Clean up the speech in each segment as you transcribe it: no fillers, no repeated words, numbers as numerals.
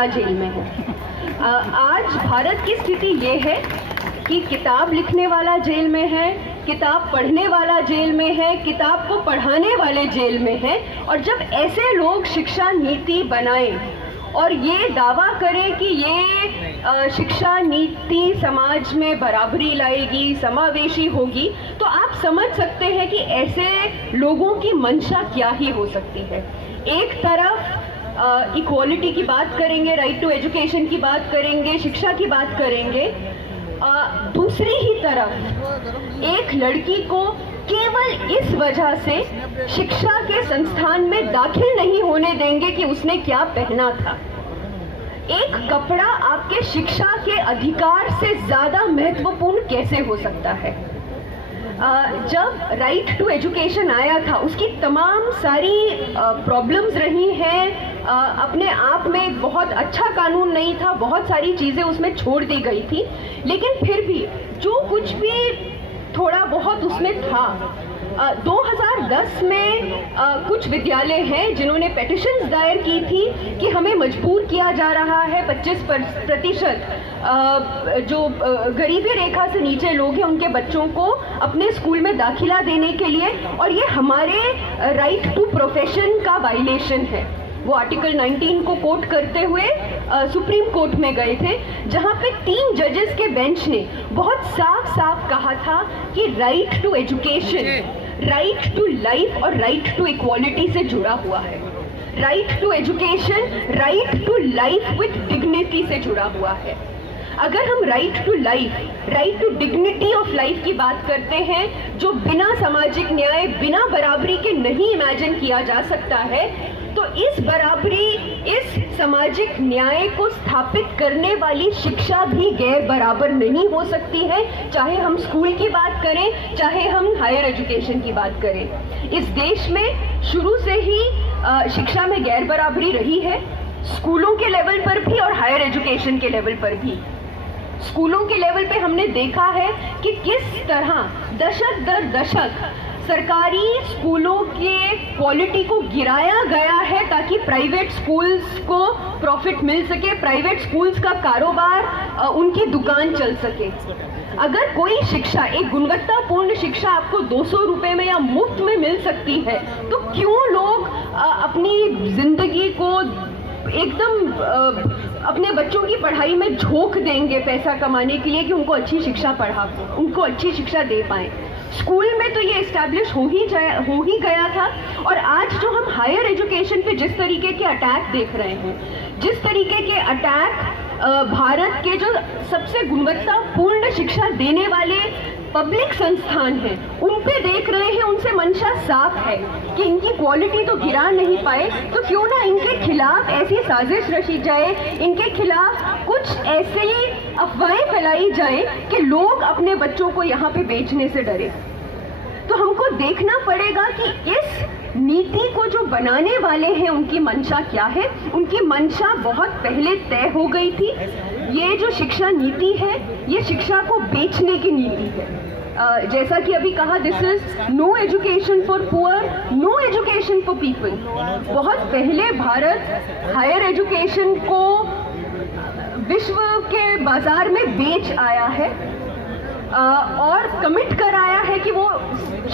वाला जेल में है। आज भारत की स्थिति ये है कि किताब लिखने वाला जेल में है, किताब पढ़ने वाला जेल में है, किताब को पढ़ाने वाले जेल में है। और जब ऐसे लोग शिक्षा नीति बनाएं और ये दावा करें कि ये शिक्षा नीति समाज में बराबरी लाएगी, समावेशी होगी, तो आप समझ सकते हैं कि ऐसे लोगों की मंशा क्या ही हो सकती है। एक तरफ इक्वालिटी की बात करेंगे, राइट टू एजुकेशन की बात करेंगे, शिक्षा की बात करेंगे, दूसरी ही तरफ एक लड़की को केवल इस वजह से शिक्षा के संस्थान में दाखिल नहीं होने देंगे कि उसने क्या पहना था। एक कपड़ा आपके शिक्षा के अधिकार से ज्यादा महत्वपूर्ण कैसे हो सकता है? जब राइट टू एजुकेशन आया था उसकी तमाम सारी प्रॉब्लम्स रही हैं। अपने आप में एक बहुत अच्छा कानून नहीं था, बहुत सारी चीज़ें उसमें छोड़ दी गई थी, लेकिन फिर भी जो कुछ भी थोड़ा बहुत उसमें था, 2010 में कुछ विद्यालय हैं जिन्होंने पेटिशन्स दायर की थी कि हमें मजबूर किया जा रहा है 25% जो गरीबी रेखा से नीचे लोग हैं उनके बच्चों को अपने स्कूल में दाखिला देने के लिए, और ये हमारे राइट टू प्रोफेशन का वायलेशन है। वो आर्टिकल 19 को कोट करते हुए सुप्रीम कोर्ट में गए थे, जहां पे 3 जजेस के बेंच ने बहुत साफ साफ कहा था कि right to education, right to life और राइट टू इक्वालिटी से जुड़ा हुआ है। Right to education, right to life with dignity से जुड़ा हुआ है। अगर हम right to life, right to dignity of life की बात करते हैं, जो बिना सामाजिक न्याय, बिना बराबरी के नहीं इमेजिन किया जा सकता है, तो इस बराबरी, इस सामाजिक न्याय को स्थापित करने वाली शिक्षा भी गैर बराबर नहीं हो सकती है, चाहे हम स्कूल की बात करें, चाहे हम हायर एजुकेशन की बात करें। इस देश में शुरू से ही शिक्षा में गैर बराबरी रही है, स्कूलों के लेवल पर भी और हायर एजुकेशन के लेवल पर भी। स्कूलों के लेवल पे हमने देखा है कि किस तरह दशक दर दशक सरकारी स्कूलों के क्वालिटी को गिराया गया है ताकि प्राइवेट स्कूल्स को प्रॉफिट मिल सके, प्राइवेट स्कूल्स का कारोबार, उनकी दुकान चल सके। अगर कोई शिक्षा, एक गुणवत्तापूर्ण शिक्षा आपको 200 रुपए में या मुफ्त में मिल सकती है, तो क्यों लोग अपनी जिंदगी को एकदम अपने बच्चों की पढ़ाई में झोंक देंगे पैसा कमाने के लिए कि उनको अच्छी शिक्षा पढ़ा, उनको अच्छी शिक्षा दे पाएं। स्कूल में तो ये इस्टेब्लिश हो ही गया था। और आज जो हम हायर एजुकेशन पे जिस तरीके के अटैक देख रहे हैं, जिस तरीके के अटैक भारत के जो सबसे गुणवत्तापूर्ण शिक्षा देने वाले पब्लिक संस्थान हैं उन पे देख रहे हैं, उनसे मंशा साफ है कि इनकी क्वालिटी तो गिरा नहीं पाए, तो क्यों ना इनके खिलाफ ऐसी साजिश रची जाए, इनके खिलाफ कुछ ऐसी अफवाहें फैलाई जाए कि लोग अपने बच्चों को यहाँ पे बेचने से डरे। तो हमको देखना पड़ेगा कि इस नीति को जो बनाने वाले हैं उनकी मंशा क्या है। उनकी मंशा बहुत पहले तय हो गई थी। ये जो शिक्षा नीति है, ये शिक्षा को बेचने की नीति है। जैसा कि अभी कहा, this is no education for poor, no education for people. बहुत पहले भारत हायर एजुकेशन को विश्व के बाजार में बेच आया है और कमिट कराया है कि वो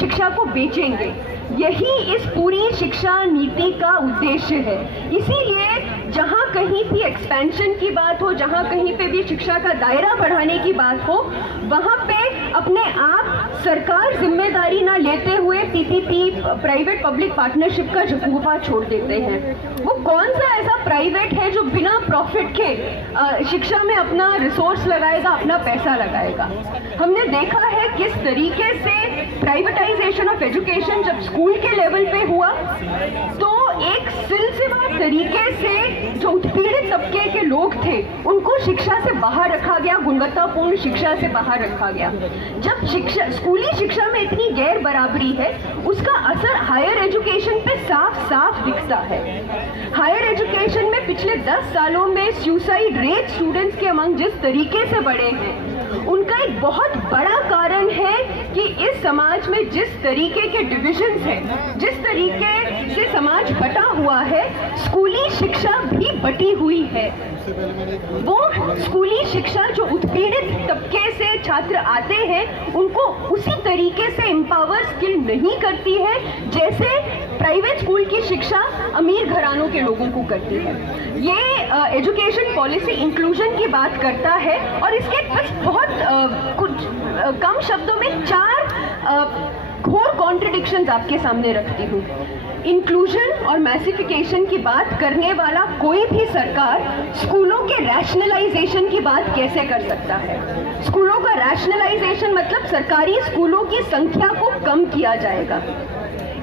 शिक्षा को बेचेंगे। यही इस पूरी शिक्षा नीति का उद्देश्य है। इसीलिए जहाँ कहीं भी एक्सपेंशन की बात हो, जहाँ कहीं पे भी शिक्षा का दायरा बढ़ाने की बात हो, वहाँ पे अपने आप सरकार जिम्मेदारी ना लेते हुए पीपीपी, प्राइवेट पब्लिक पार्टनरशिप का जकूफा छोड़ देते हैं। वो कौन सा ऐसा प्राइवेट है जो बिना प्रॉफिट के शिक्षा में अपना रिसोर्स लगाएगा, अपना पैसा लगाएगा? हमने देखा है किस तरीके से प्राइवेटाइजेशन ऑफ एजुकेशन जब स्कूल के लेवल पे हुआ तो एक सिलसिलेवार तरीके से जो उत्पीड़ित तबके के लोग थे उनको शिक्षा से बाहर रखा गया, गुणवत्तापूर्ण शिक्षा से बाहर रखा गया। जब शिक्षा, स्कूली शिक्षा में इतनी गैर बराबरी है, उसका असर हायर एजुकेशन पे साफ साफ दिखता है। हायर एजुकेशन में पिछले 10 सालों में सुसाइड रेट स्टूडेंट्स के अमंग जिस तरीके से बढ़े हैं, उनका एक बहुत बड़ा कारण है कि इस समाज में जिस तरीके के डिविजन्स हैं, जिस तरीके से समाज बटा हुआ है, स्कूली शिक्षा भी बटी हुई है। वो स्कूली शिक्षा जो उत्पीड़ित तबके से छात्र आते हैं उनको उसी तरीके से एम्पावर स्किल नहीं करती है जैसे प्राइवेट स्कूल की शिक्षा अमीर घरानों के लोगों को करती है। ये एजुकेशन पॉलिसी इंक्लूजन की बात करता है और इसके बस बहुत कुछ कम शब्दों में 4 घोर कॉन्ट्रडिक्शंस आपके सामने रखती हूँ। इंक्लूजन और मैसिफिकेशन की बात करने वाला कोई भी सरकार स्कूलों के रैशनलाइजेशन की बात कैसे कर सकता है? स्कूलों का रैशनलाइजेशन मतलब सरकारी स्कूलों की संख्या को कम किया जाएगा।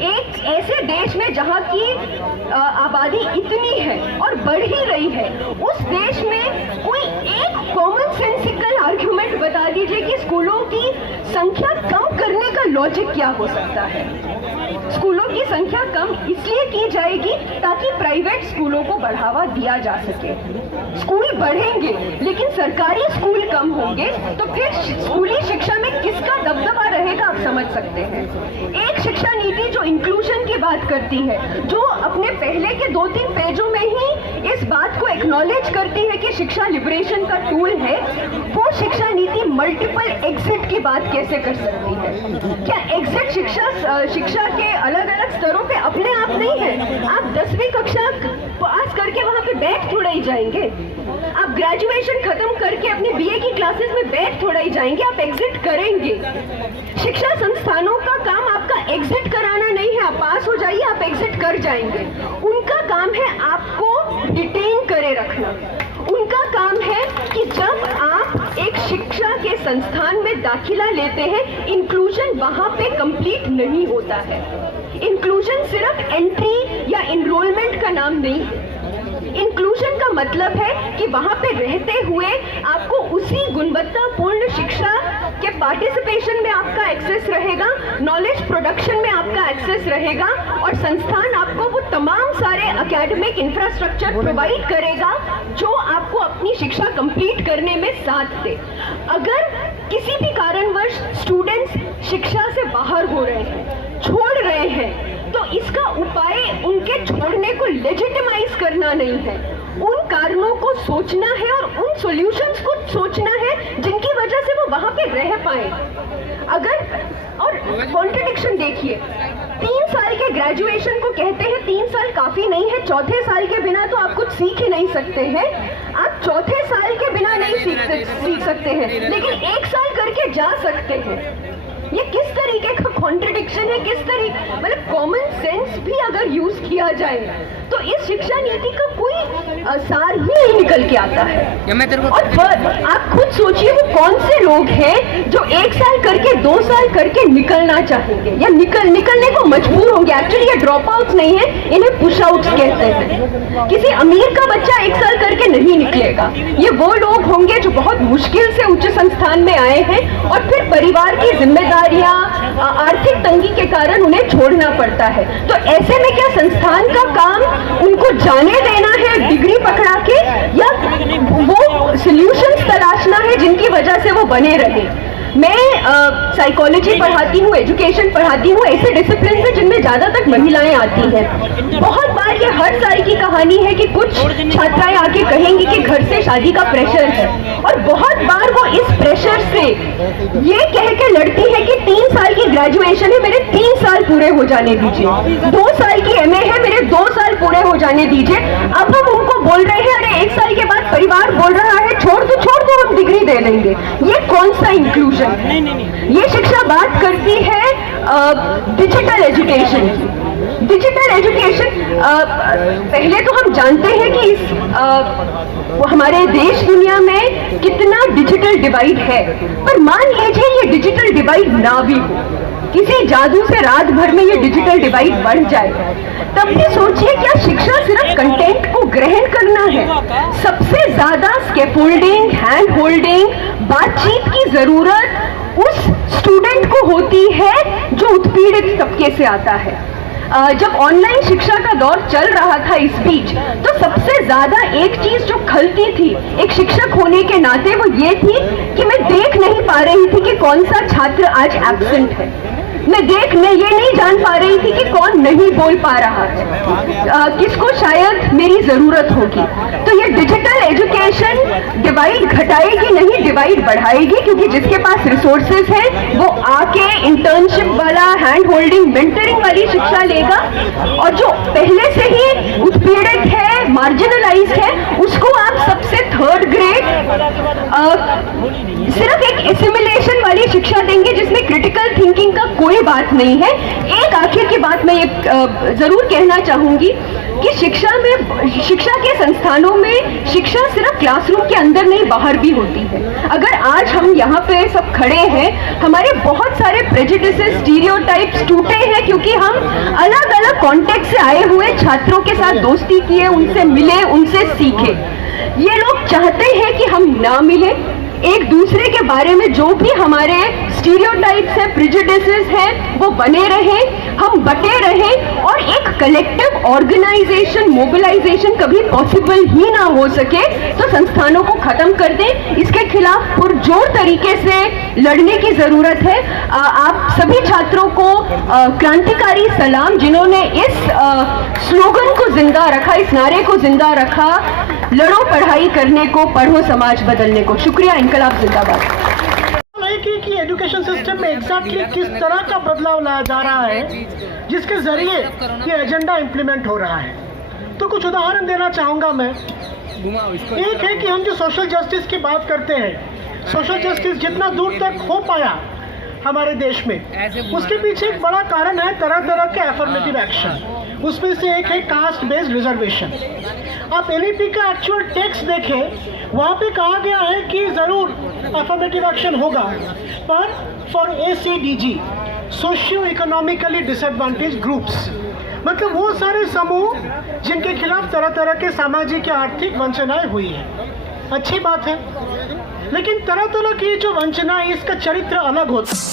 एक ऐसे देश में जहाँ की आबादी इतनी है और बढ़ ही रही है, उस देश में कोई एक कॉमन सेंसिकल आर्ग्यूमेंट बता दीजिए कि स्कूलों की संख्या कम करने का लॉजिक क्या हो सकता है। स्कूलों की संख्या कम इसलिए की जाएगी ताकि प्राइवेट स्कूलों को बढ़ावा दिया जा सके। स्कूल बढ़ेंगे लेकिन सरकारी स्कूल कम होंगे तो फिर स्कूली शिक्षा में किसका दबदबा रहेगा, आप समझ सकते हैं। एक शिक्षा नीति जो इंक्लूजन की बात करती है, जो अपने पहले के 2-3 पेजों में ही इस बात को एक्नॉलेज करती है कि शिक्षा लिबरेशन का टूल है, वो शिक्षा नीति मल्टीपल एग्जिट की बात कैसे कर सकती है? क्या एग्जिट शिक्षा के अलग अलग स्तरों पे अपने आप नहीं है? आप 10वीं कक्षा पास करके वहां पे बैठ थोड़ा ही जाएंगे, आप ग्रेजुएशन खत्म करके अपने बीए की क्लासेस में बैठ थोड़ा ही जाएंगे, आप एग्जिट करेंगे। शिक्षा संस्थानों का काम आपका एग्जिट कराना नहीं है, आप पास हो जाइए, आप एग्जिट कर जाएंगे। उनका काम है आपको डिटेन करे रखना। उनका काम है कि जब आप एक शिक्षा के संस्थान में दाखिला लेते हैं, इंक्लूजन वहां पे कंप्लीट नहीं होता है। इंक्लूजन सिर्फ एंट्री या इनरोलमेंट का नाम नहीं है। इंक्लूजन का मतलब है कि वहां पे रहते हुए आपको उसी गुणवत्तापूर्ण शिक्षा के पार्टिसिपेशन में आपका एक्सेस रहेगा, नॉलेज प्रोडक्शन में आपका एक्सेस रहेगा और संस्थान आपको वो तमाम सारे एकेडमिक इंफ्रास्ट्रक्चर प्रोवाइड करेगा जो आपको अपनी शिक्षा कंप्लीट करने में साथ दे। अगर किसी भी कारणवश स्टूडेंट्स शिक्षा से बाहर हो रहे हैं, छोड़ रहे हैं, तो इसका उपाय उनके छोड़ने को लेजिटिमाइज करना नहीं है, उन कारणों को सोचना है और उन सॉल्यूशंस को सोचना है जिनकी वजह से वो वहां पे रह पाए। अगर और कॉन्ट्रडिक्शन देखिए, 3 साल के ग्रेजुएशन को कहते हैं 3 साल काफी नहीं है, चौथे साल के बिना तो आप कुछ सीख ही नहीं सकते हैं। आप चौथे साल के बिना नहीं सीख सकते हैं, लेकिन 1 साल करके जा सकते हैं। ये किस तरीके का कॉन्ट्रडिक्शन है? किस तरीके, मतलब कॉमन सेंस भी अगर यूज किया जाए तो इस शिक्षा नीति का कोई सार ही नहीं निकल के आता है। और आप खुद सोचिए वो कौन से लोग हैं जो 1 साल करके 2 साल करके निकलना चाहेंगे या निकलने को मजबूर होंगे। एक्चुअली ये ड्रॉप आउट्स नहीं है, इन्हें पुश आउट्स कहते हैं। किसी अमीर का बच्चा 1 साल करके नहीं निकलेगा। ये वो लोग होंगे जो बहुत मुश्किल से उच्च संस्थान में आए हैं और फिर परिवार की जिम्मेदारियां, आर्थिक तंगी के कारण उन्हें छोड़ना पड़ता है। तो ऐसे में क्या संस्थान का काम उनको जाने देना है डिग्री पकड़ा के, या वो सॉल्यूशंस तलाशना है जिनकी वजह से वो बने रहे? मैं साइकोलॉजी पढ़ाती हूँ, एजुकेशन पढ़ाती हूँ, ऐसे डिसिप्लिन से जिनमें ज्यादातर महिलाएं आती हैं। बहुत बार ये हर साल की कहानी है कि कुछ छात्राएं आके कहेंगी कि घर से शादी का प्रेशर है, और बहुत बार वो इस प्रेशर से ये कह के लड़ती है कि 3 साल की ग्रेजुएशन है, मेरे 3 साल पूरे हो जाने दीजिए, 2 साल की MA है, मेरे 2 साल पूरे हो जाने दीजिए। अब हम उनको बोल रहे हैं अरे 1 साल के बाद परिवार बोल रहा है छोड़ दो हम डिग्री दे देंगे। ये कौन सा इंक्लूजन? ये शिक्षा बात करती है डिजिटल एजुकेशन की। डिजिटल एजुकेशन, पहले तो हम जानते हैं कि हमारे देश दुनिया में कितना डिजिटल डिवाइड है, पर मान लीजिए ये डिजिटल डिवाइड ना भी हो, किसी जादू से रात भर में ये डिजिटल डिवाइड बढ़ जाए, तब भी सोचिए क्या शिक्षा सिर्फ कंटेंट को ग्रहण करना है? सबसे ज्यादा स्कैफोल्डिंग, हैंड होल्डिंग, बातचीत की जरूरत उस स्टूडेंट को होती है जो उत्पीड़ित तबके से आता है। जब ऑनलाइन शिक्षा का दौर चल रहा था इस बीच, तो सबसे ज्यादा एक चीज जो खलती थी एक शिक्षक होने के नाते वो ये थी कि मैं देख पा रही थी कि कौन सा छात्र आज एब्सेंट है, मैं ये नहीं जान पा रही थी कि कौन नहीं बोल पा रहा है, किसको शायद मेरी जरूरत होगी। तो ये डिजिटल एजुकेशन डिवाइड घटाएगी नहीं, डिवाइड बढ़ाएगी, क्योंकि जिसके पास रिसोर्सेज है वो आके इंटर्नशिप वाला, हैंड होल्डिंग, मेंटरिंग वाली शिक्षा लेगा, और जो पहले से ही उत्पीड़ित है, मार्जिनलाइज है, उसको आप सबसे थर्ड ग्रेड सिर्फ एक एसिमिलेशन वाली शिक्षा देंगे जिसमें क्रिटिकल थिंकिंग का कोई बात नहीं है। एक आखिर की बात मैं ये जरूर कहना चाहूंगी कि शिक्षा के संस्थानों में शिक्षा सिर्फ क्लासरूम के अंदर नहीं, बाहर भी होती है। अगर आज हम यहाँ पे सब खड़े हैं, हमारे बहुत सारे प्रेजुडिसेस, स्टीरियोटाइप्स टूटे हैं, क्योंकि हम अलग अलग कॉन्टेक्स्ट से आए हुए छात्रों के साथ दोस्ती किए, उनसे मिले, उनसे सीखे। ये लोग चाहते हैं कि हम ना मिले, एक दूसरे के बारे में जो भी हमारे स्टीरियोटाइप्स हैं, प्रेजुडिसेस हैं, वो बने रहें, हम बटे रहें, और एक कलेक्टिव ऑर्गेनाइजेशन, मोबिलाइजेशन कभी पॉसिबल ही ना हो सके तो संस्थानों को खत्म कर दें। इसके खिलाफ पुरजोर तरीके से लड़ने की जरूरत है। आप सभी छात्रों को क्रांतिकारी सलाम, जिन्होंने इस स्लोगन को जिंदा रखा, इस नारे को जिंदा रखा, लड़ो पढ़ाई करने को, पढ़ो समाज बदलने को। शुक्रिया, इनकलाब जिंदाबाद। कि एजुकेशन सिस्टम में एग्जैक्टली किस तरह का बदलाव लाया जा रहा है जिसके जरिए ये एजेंडा इम्प्लीमेंट हो रहा है। तो कुछ उदाहरण देना चाहूँगा मैं। एक है कि हम जो सोशल जस्टिस की बात करते हैं, सोशल जस्टिस जितना दूर तक हो पाया हमारे देश में, उसके पीछे एक बड़ा कारण है तरह तरह के एफर्मेटिव एक्शन। उसमें से एक है कास्ट बेस्ड रिजर्वेशन। आप एनईपी का एक्चुअल टेक्स्ट देखें, वहाँ पे कहा गया है कि ज़रूर एफर्मेटिव एक्शन होगा, पर for ACDG, socio economically disadvantage groups, मतलब वो सारे समूह जिनके खिलाफ तरह तरह के सामाजिक या आर्थिक वंचनाएं हुई है। अच्छी बात है, लेकिन तरह तरह की जो वंचना है इसका चरित्र अलग होता है।